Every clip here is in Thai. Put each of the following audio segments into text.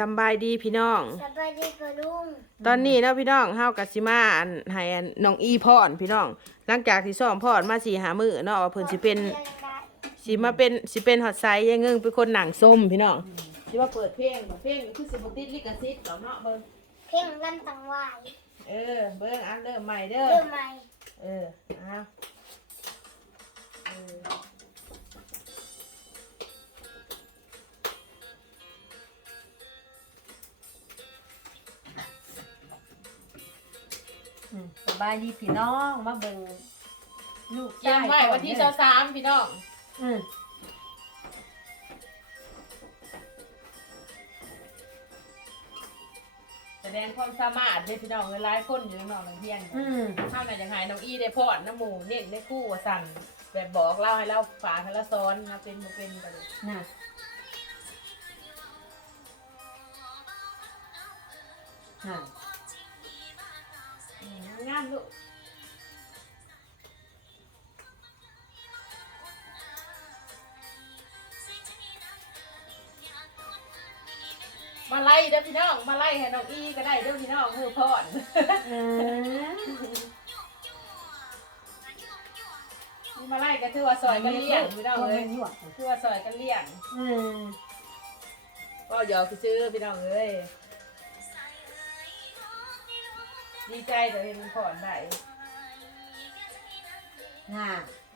สำบายดีพี่น้อง สบายดีกว่าลุงตอนนี้เนาะพี่น้องเฮากับสิมาอันให้อันน้องอีพรพี่น้อง หลังจากที่ซ้อมพรมาสี่หามื้อเนาะว่าเพิ่นสิเป็นสิมาเป็นสิเป็นฮอตไซส์ยังเงิงเป็นคนหนังส้มพี่น้องสิว่าเปิดเพลงบ่เพลงก็คือสิบ่ติดลิขสิทธิ์ดอกเนาะเบิ่งเพ่งลำตังวายเออเบิ่งอันเริ่มใหม่เด้อเริ่มใหม่ บายดีพี่น้องมาเบิ่งลูกเยังไว้วันที่เจ้า23พี่น้องอืมแสดงความสามารถเด้อพี่น้องหลายๆคนอยู่ในน้องนังเพียงอืมถ้าไหนจะหายน้องอีได้พอดน้ำหมูเน้นได้คู่ว่าสั่งแบบบอกเล่าให้เราฝากให้เราซ้อนมาเป็นมาเป็นกันเลยน่ะน่ะ อืมงามลูกมาไล่เด้อพี่น้อง มาไล่ให้น้องอีก็ได้เด้อพี่น้องมือพอดเออนี่มาไล่ก็ถือว่าซอยกันเลี้ยงพี่น้องพ่อเลแม่ยหยวกถือว่าซอยกันเลี้ยงอืมก็หยอกซื้อพี่น้องเอ้ย ดีใจแต่เห็นมันพอดได้น่ะ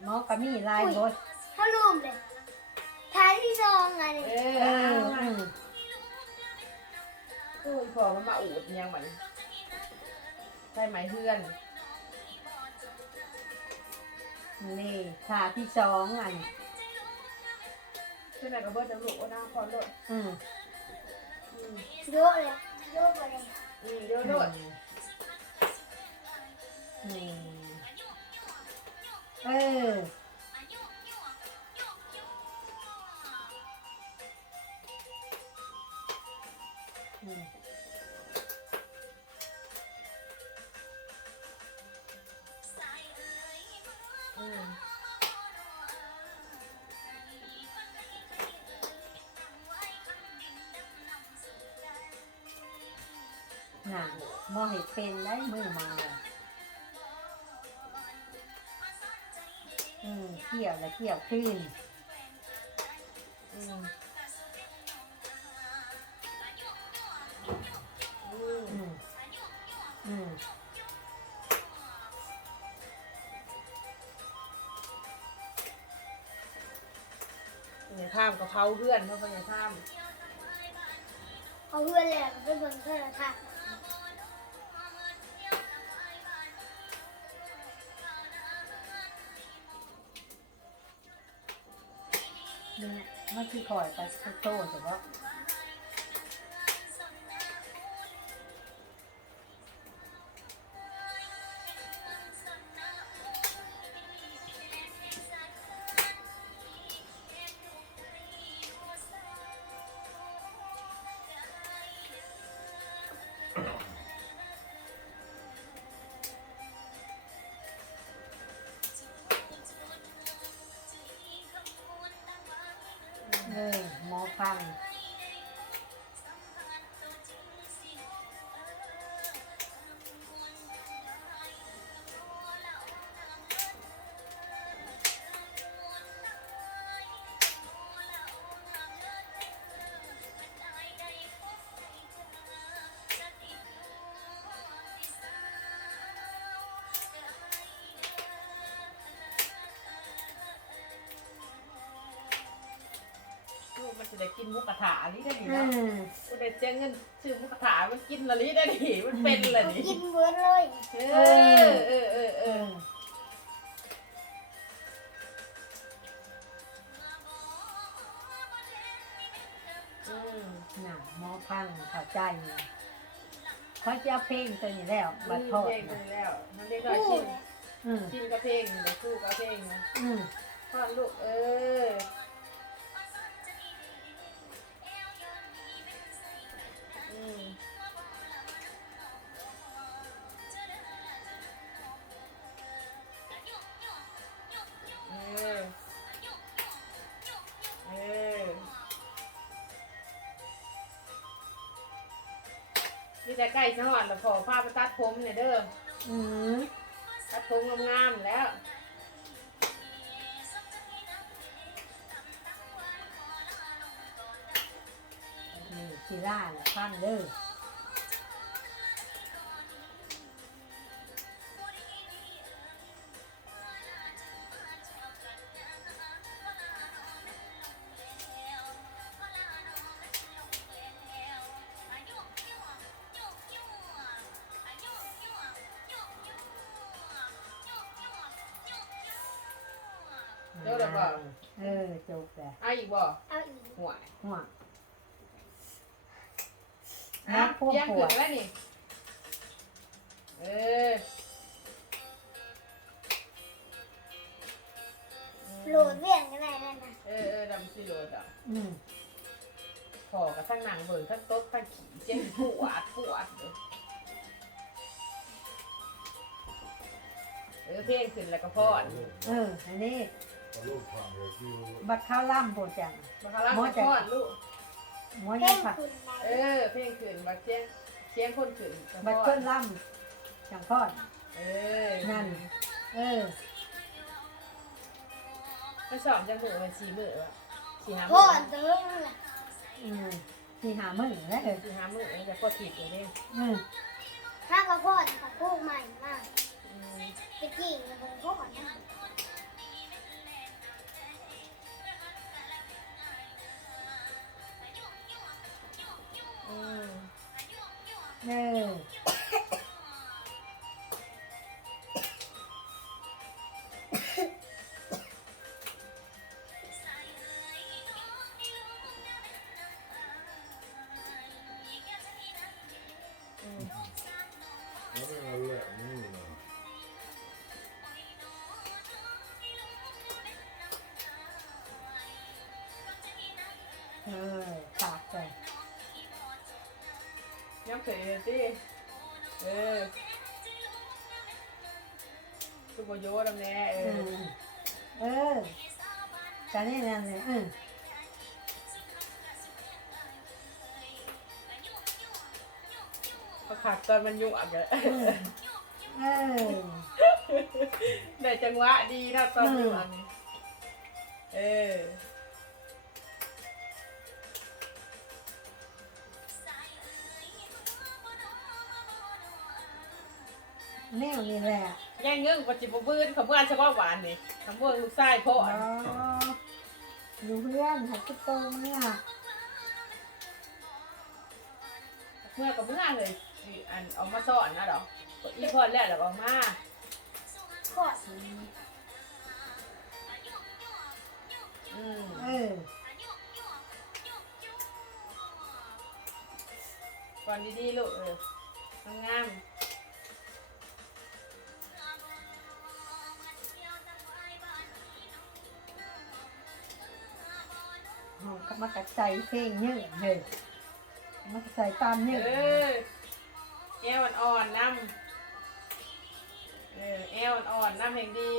หมอกระมีลายบดถ้าลุงเลยท้ายที่สองไงเอนี่อเอเอาอมาอืมคือพอมันมาอูดยังมันใช่ไหมเพื่อนนี่ขาที่สองอันใช่ไหมกับเบิร์ดเดี๋ยวลูกว่าน้าพอโลดอืมอืมโยกเลยโยกไปเลยอืมเดี๋ยวโลด นี่เอออืมอืมน่ะมองเห็นเป็นได้มือมา อืมเกี่ยวแล้วเกี่ยวขึ้นอืมอืมอืมอือย่าท่ามกับเขาเพื่อนเพราะเขาอย่าท่ามเอาเพื่อนแหลมไปเบิ่งเพื่อนค่ะ มันคือคอยไปโตแต่ว่า ฟัง ได้กินหมุกกระถาลิได้ดีอืเนาะมมันได้เจ๊งเงินซื้อหมุกกระถามันกินละลิได้ดีมันเป็นละเอานี่กินเบิร์ดเลยเออเออเออเอเออออืมน่ะหมอฟังเข้าใจนะเขาจะเอาเพลงตัวนี้แล้วบัดทอดเพลงนะแล้วมันเรียกว่าคู่ชินเลยอืมชินกับเพลงเดี๋ยวคู่กับเพลงนะอืมทอดลูกเอออื นี่แต่ใกล้สหอดแล้วพอพาไปตัดผมเนี่ยเด้ออืมตัดผมงามๆแล้วนี่ชีล่าน่ะฟังเด้อ แล้วบ่เออจบแล้วเอาอีกบ่เอาอีกห่วยหัวอะน้ำพวกเที่ยงปคืวนดแล้วนี่ เออโหลดเวียนกันได้เลยนะเออเออดำซีโรดอะอืมพอกับทั้งหนังเบิ่งทั้งโต๊ะทั้งขี่เจ็บปวดปวดเลยเออเพลงขึ้นแล้วก็พอดเอออันนี้ เอาลูกฟังเลยที่บัดข้าวล่ำโบจังมาคาร่าก็พอดลูกหัวเพ่งงผักคุณได้เออเพลงขึ้นบัดเสียงเสียงคนขึ้นบัดเพิ่นล่ำจังพอดเออนั่น เออมาสอบจังหือมันสี่มือวะสี่หาพ่มืออเติมเลยอืมที่หามือแล้วเออสี่หามือมันจะพอถิดเลยเด้อืมถ้ากับพ่อกับพวกใหม่มากอืมตะกี้เนี่ยผมพ่อนะ อื ย้ำเสยสิเออคือโบโยดำแน่เอเออเออกันนี่นั่นเลยเออพอขาดตอนมันยุ่งอะเดี๋ยวเออได้จังหวะดีนะตอนยุ่งอะนี่เออ วนี่แหละย่างเงื่องปัจจุบันบื้นขบวนเฉพาะหวานนี่ขบวนลูกไส้พ่ออ๋ออยู่เพื่อนหัดกุโตงเนี่ยเมื่อกับเมื่อเลยสิอันเอามาสอนนะดอกอีพอดแล้วแล้วเอามาพ่ออืมเออก่อนดีๆลูกเอองามเมากระใจเพลงเยอะเฮ้ยมากระใจตามเยเออเอแอวอ่อนๆน้ำเออแอวอ่อนๆน้ำแห่งดี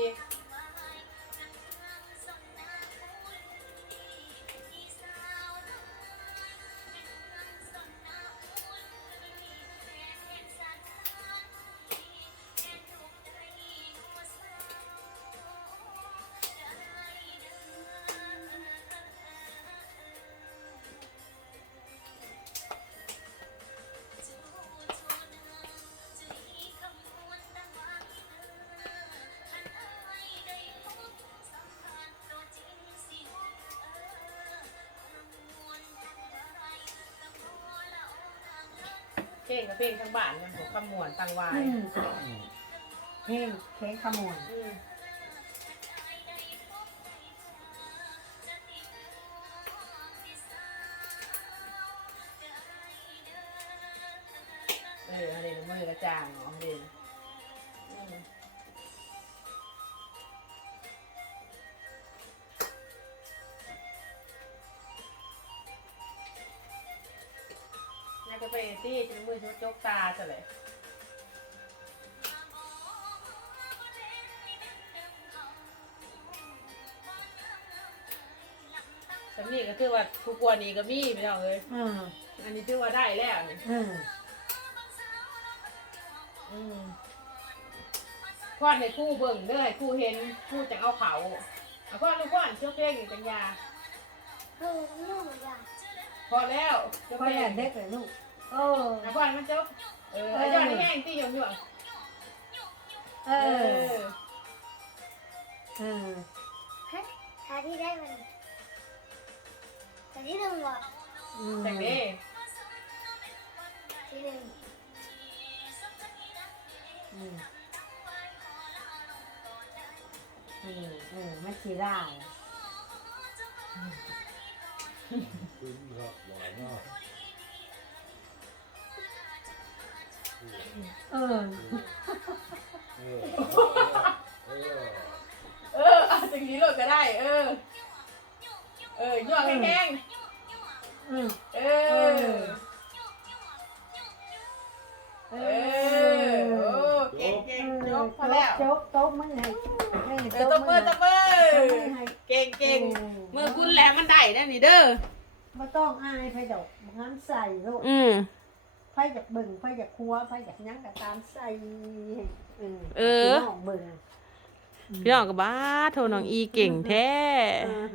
เพลงกับเพลงทั้งบ้านนะหัวขมวนตังวายอืมเพลงเพลงขมวนอืมเอออะไรนะมือกระจางเนาะเด่น ไปที่จะมือชกจกตาซะเลยสำนีก็คือว่าทุกวันนี้ก็มีพี่น้องเลยอืมอันนี้ถือว่าได้แล้วนี่อืมอืมพ่อนให้ครู่เบิ่งเด้อให้ครู่เห็นครู่จะเอาเขาเอาพ่อนลูกพ่อนเชื่อเพลงอีกจังยาเพิ่งนุ่มจ้ะพอแล้วเชื่อพ่อเพลอยางกเด็กเลยลูก เออเอาพ่อนมันจ้าเออไอ้ยอดนี่แห้งตีหยงหยงเอเออ อ เออฮะหาที่ได้มันแต่ที่หนึ่งว่ะอืมจากนี้ที่หนึ่งอืมเออเออมันสีร่ายขึ้นครับหวานมาก เออ เออเอออาจากนี้เลยก็ได้ เออ เออหยวงแห้งอืมเออ เออ โอ้เก่งเก่งยกพอแล้วโจ๊กโต๊ะมือให้ให้เออตบมือตบมือเก่งเก่งมือคุณแหลมมันได้นะนี่เด้อไม่ต้องอายไฟดอกงามใส่ลูกอืม ไฟจากบึงไฟจากครัวไฟจากหยังกับตามใส่เออเออ พี่น้องบึงพี่น้องกับบ้าโทรน้องอีเก่งแท้ เออ